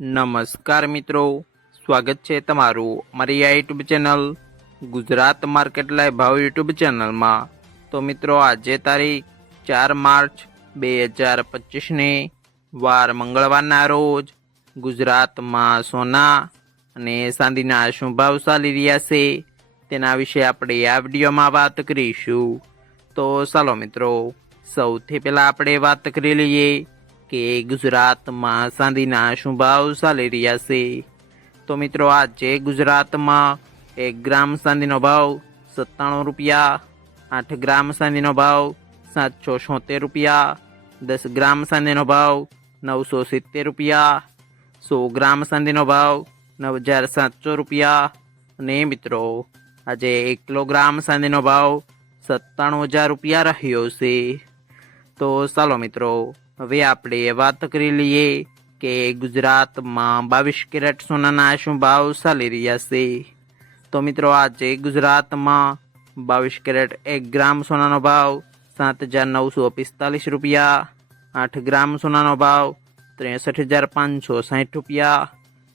નમસ્કાર મિત્રો. સ્વાગત છે તમારું મારી આ YouTube channel Gujarat market live ભાવ યુટ્યુબ ચેનલમાં. તો મિત્રો, આજે તારીખ ચાર માર્ચ બે હજાર પચીસને વાર મંગળવારના રોજ ગુજરાતમાં સોના અને ચાંદીના શું ભાવ ચાલી રહ્યા છે તેના વિશે આપણે આ વિડીયોમાં વાત કરીશું. તો ચાલો મિત્રો, સૌથી પહેલાં આપણે વાત કરી લઈએ કે ગુજરાતમાં ચાંદીના શું ભાવ ચાલી રહ્યા છે. તો મિત્રો, આજે ગુજરાતમાં એક ગ્રામ ચાંદીનો ભાવ સત્તાણું રૂપિયા, આઠ ગ્રામ ચાંદીનો ભાવ સાતસો છોતેર રૂપિયા, દસ ગ્રામ ચાંદીનો ભાવ નવસો સિત્તેર રૂપિયા, સો ગ્રામ ચાંદીનો ભાવ નવ હજાર સાતસો રૂપિયા. અને મિત્રો, આજે એક કિલોગ્રામ ચાંદીનો ભાવ સત્તાણું હજાર રૂપિયા રહ્યો છે. તો ચાલો મિત્રો હવે આપણે વાત કરી લઈએ કે ગુજરાતમાં બાવીસ કેરેટ સોનાના શું ભાવ ચાલી રહ્યા છે. તો મિત્રો આજે ગુજરાતમાં બાવીસ કેરેટ એક ગ્રામ સોનાનો ભાવ સાત હજાર નવસો પિસ્તાલીસ રૂપિયા, આઠ ગ્રામ સોનાનો ભાવ ત્રેસઠ હજાર પાંચસો સાઠ રૂપિયા,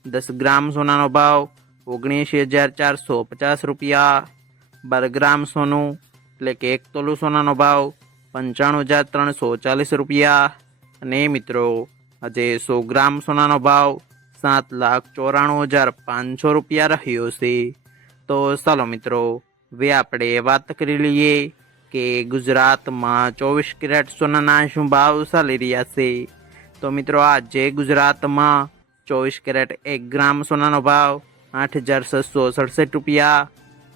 દસ ગ્રામ સોનાનો ભાવ ઓગણીસી હજાર ચારસો પચાસ રૂપિયા, બાર ગ્રામ સોનું એટલે કે એક તોલું સોનાનો ભાવ પંચાણું હજાર ત્રણસો ચાલીસ રૂપિયા અને મિત્રો, આજે સો ગ્રામ સોનાનો ભાવ સાત લાખ ચોરાણું હજાર પાંચસો રૂપિયા રહ્યો છે. તો ચાલો મિત્રો, હવે આપણે વાત કરી લઈએ કે ગુજરાતમાં ચોવીસ કેરેટ સોનાના શું ભાવ ચાલી રહ્યા છે. તો મિત્રો, આજે ગુજરાતમાં ચોવીસ કેરેટ એક ગ્રામ સોનાનો ભાવ આઠ હજાર છસો સડસઠ રૂપિયા,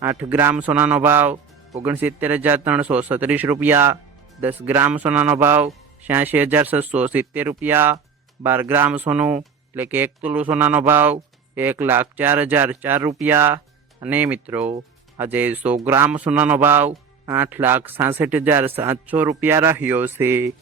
આઠ ગ્રામ સોનાનો ભાવ ઓગણસિત્તેર હજાર ત્રણસો સત્રીસ રૂપિયા, દસ ગ્રામ સોનાનો ભાવ છ્યાસી હજાર છસો સિત્તેર રૂપિયા, બાર ગ્રામ સોનું, એટલે કે એક તુલુ સોનાનો ભાવ, એક લાખ ચાર હજાર ચાર રૂપિયા. અને મિત્રો, આજે સો ગ્રામ સોનાનો ભાવ આઠ લાખ સાસઠ હજાર સાતસો રૂપિયા રહ્યો છે.